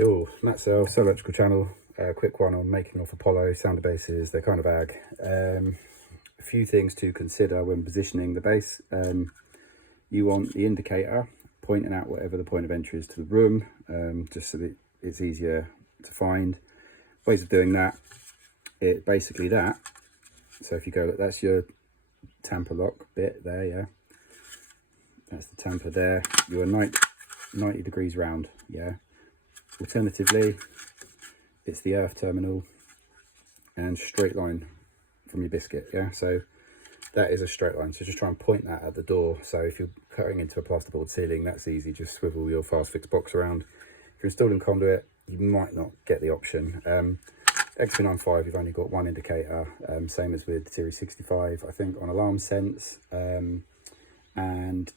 Yo, Matt Sell Electrical Channel. Quick one on making off Apollo sounder bases. They're kind of ag. A few things to consider when positioning the base. You want the indicator pointing out whatever the point of entry is to the room, just so that it's easier to find. Ways of doing that, basically that. So if you go, look, that's your tamper lock bit there, yeah. That's the tamper there. You're 90 degrees round, yeah. Alternatively, it's the earth terminal and straight line from your biscuit, yeah. So that is a straight line, so just try and point that at the door. So if you're cutting into a plasterboard ceiling, that's easy, just swivel your fast fix box around. If you're installing conduit, you might not get the option. XP95, you've only got one indicator, same as with Series 65. I think on Alarm Sense and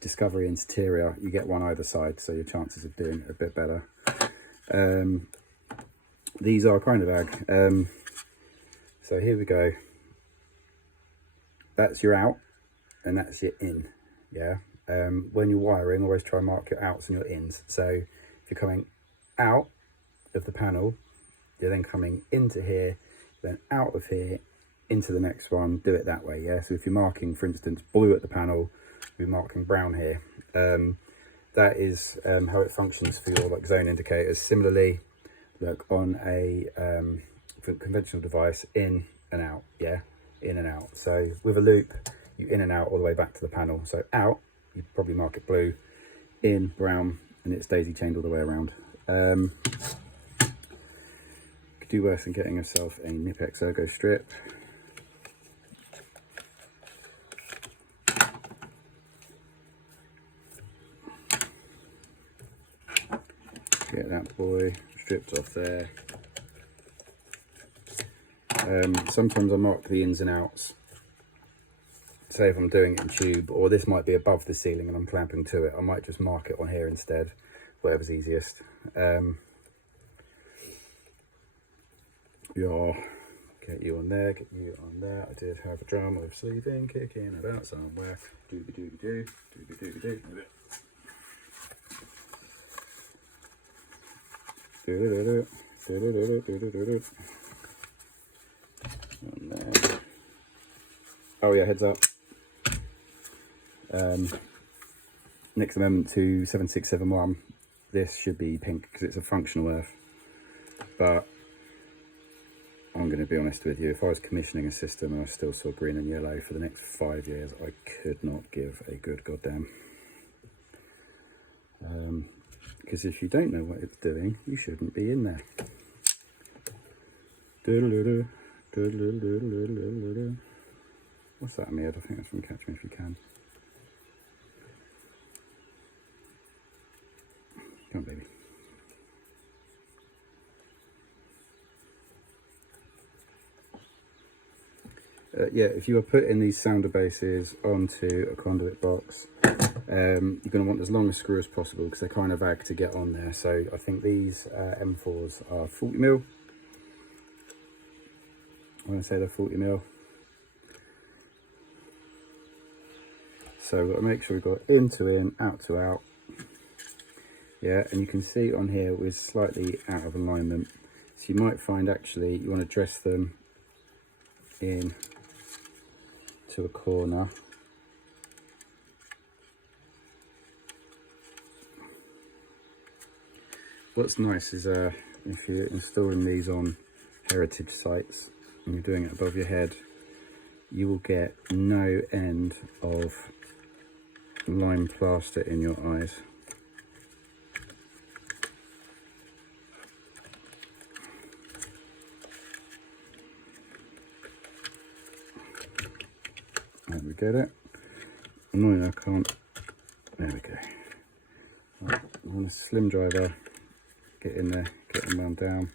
Discovery Interior, you get one either side, so your chances of doing it a bit better. These are kind of ag. So here we go. That's your out and that's your in, yeah. When you're wiring, always try and mark your outs and your ins. So if you're coming out of the panel, you're then coming into here, then out of here into the next one. Do it that way, yeah. So if you're marking, for instance, blue at the panel, you're marking brown here. That is how it functions for your zone indicators. Similarly, look on a conventional device, in and out, yeah, in and out. So with a loop, you in and out all the way back to the panel. So out, you probably mark it blue, in brown, and it's daisy chained all the way around. Could do worse than getting yourself a Nipex Ergo strip. Get that boy stripped off there. Sometimes I mark the ins and outs. Say if I'm doing it in tube, or this might be above the ceiling and I'm clamping to it, I might just mark it on here instead, whatever's easiest. Get you on there, get you on there. I did have a drum with sleeving kicking about somewhere. Doobie doobie doo, doobie doobie doo. Oh yeah, heads up. Next amendment to 7671. This should be pink because it's a functional earth. But I'm going to be honest with you, if I was commissioning a system and I still saw green and yellow for the next 5 years, I could not give a good goddamn. Because if you don't know what it's doing, you shouldn't be in there. What's that, Amir? I think that's from Catch Me If You Can. Come on, baby. Yeah, if you are putting these sounder bases onto a conduit box, you're going to want as long a screw as possible because they're kind of ag to get on there. So I think these M4s are 40mm. I want to say they're 40mm. So we've got to make sure we've got in to in, out to out. Yeah, and you can see on here we're slightly out of alignment. So you might find actually you want to dress them in to a corner. What's nice is if you're installing these on heritage sites and you're doing it above your head, you will get no end of lime plaster in your eyes. There we get it. Annoying, I can't. There we go. Right, I want a slim driver. Get in there, get them wound down.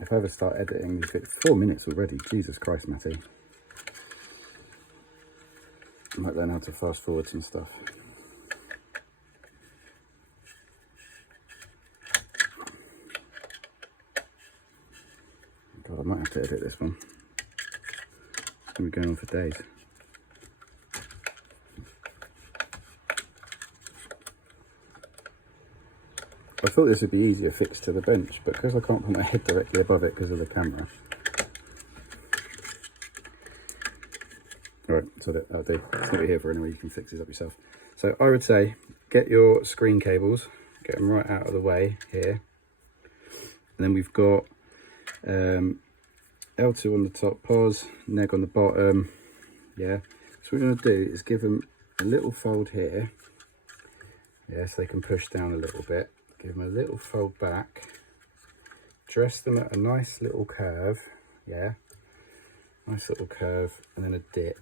If I ever start editing these bits, 4 minutes already. Jesus Christ, Matty. I might learn how to fast forward some stuff. God, I might have to edit this one. It's going to be going on for days. thought this would be easier fixed to the bench, but because I can't put my head directly above it because of the camera. Alright, so that'll do. It's not here for anyway, you can fix these up yourself. So I would say, get your screen cables, get them right out of the way here. And then we've got L2 on the top, pos, neg on the bottom. Yeah, so what we're going to do is give them a little fold here. Yeah, so they can push down a little bit. Give them a little fold back. Dress them at a nice little curve. Yeah, nice little curve, and then a dip.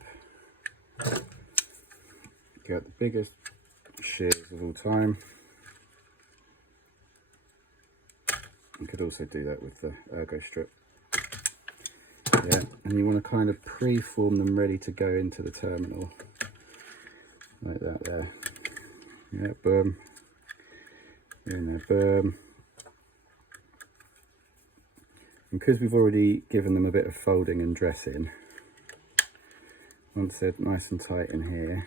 Get the biggest shears of all time. You could also do that with the ergo strip. Yeah, and you want to kind of pre-form them ready to go into the terminal. Like that there. Yeah, boom. In there, boom. And because we've already given them a bit of folding and dressing, once they're nice and tight in here,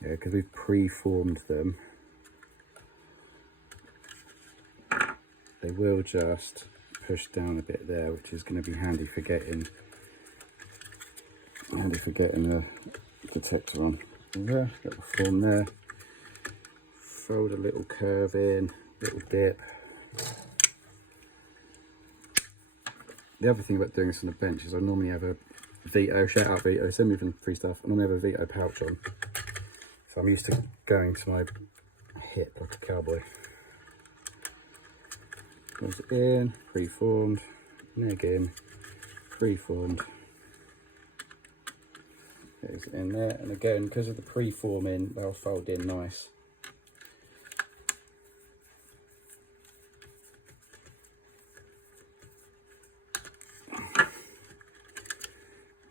yeah, because we've pre-formed them, they will just push down a bit there, which is going to be handy for getting the detector on. There, little form there. Fold a little curve in, little dip. The other thing about doing this on a bench is I normally have a Vito, shout out Vito, send me some free stuff. I normally have a Vito pouch on. So I'm used to going to my hip like a cowboy. Goes in, pre-formed, neg in, pre-formed. Goes in there, and again, because of the pre-forming, they'll fold in nice.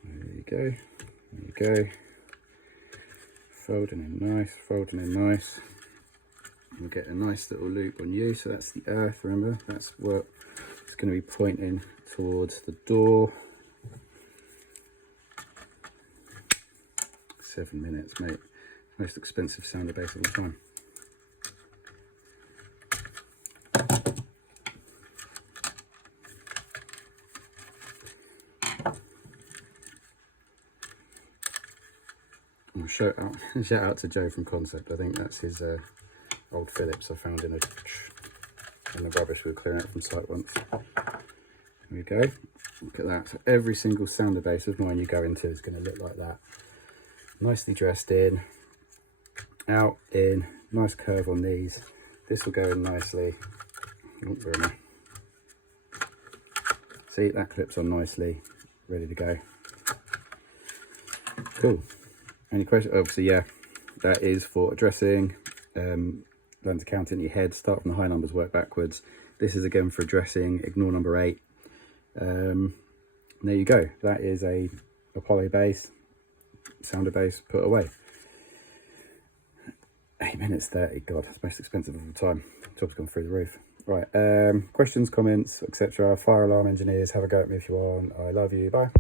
There you go, there you go. Folding in nice, folding in nice. We'll get a nice little loop on you, so that's the earth, remember, that's what it's going to be pointing towards the door. 7 minutes, mate. Most expensive sounder base of all time. Well, shout out to Joe from Concept. I think that's his old Phillips I found in the rubbish we were clearing out from site once. There we go. Look at that. So every single sounder base of mine you go into is going to look like that. Nicely dressed in, out, in, nice curve on these. This will go in nicely. Oh, where am I? See, that clips on nicely, ready to go. Cool. Any questions? Obviously, yeah, that is for addressing. Learn to count in your head, start from the high numbers, work backwards. This is again for addressing, ignore number 8. There you go. That is a Apollo base, sounder base put away. 8 minutes 30, God, that's the most expensive of the time. Job's gone through the roof. Right, questions, comments, etc. Fire alarm engineers, have a go at me if you want. I love you, bye.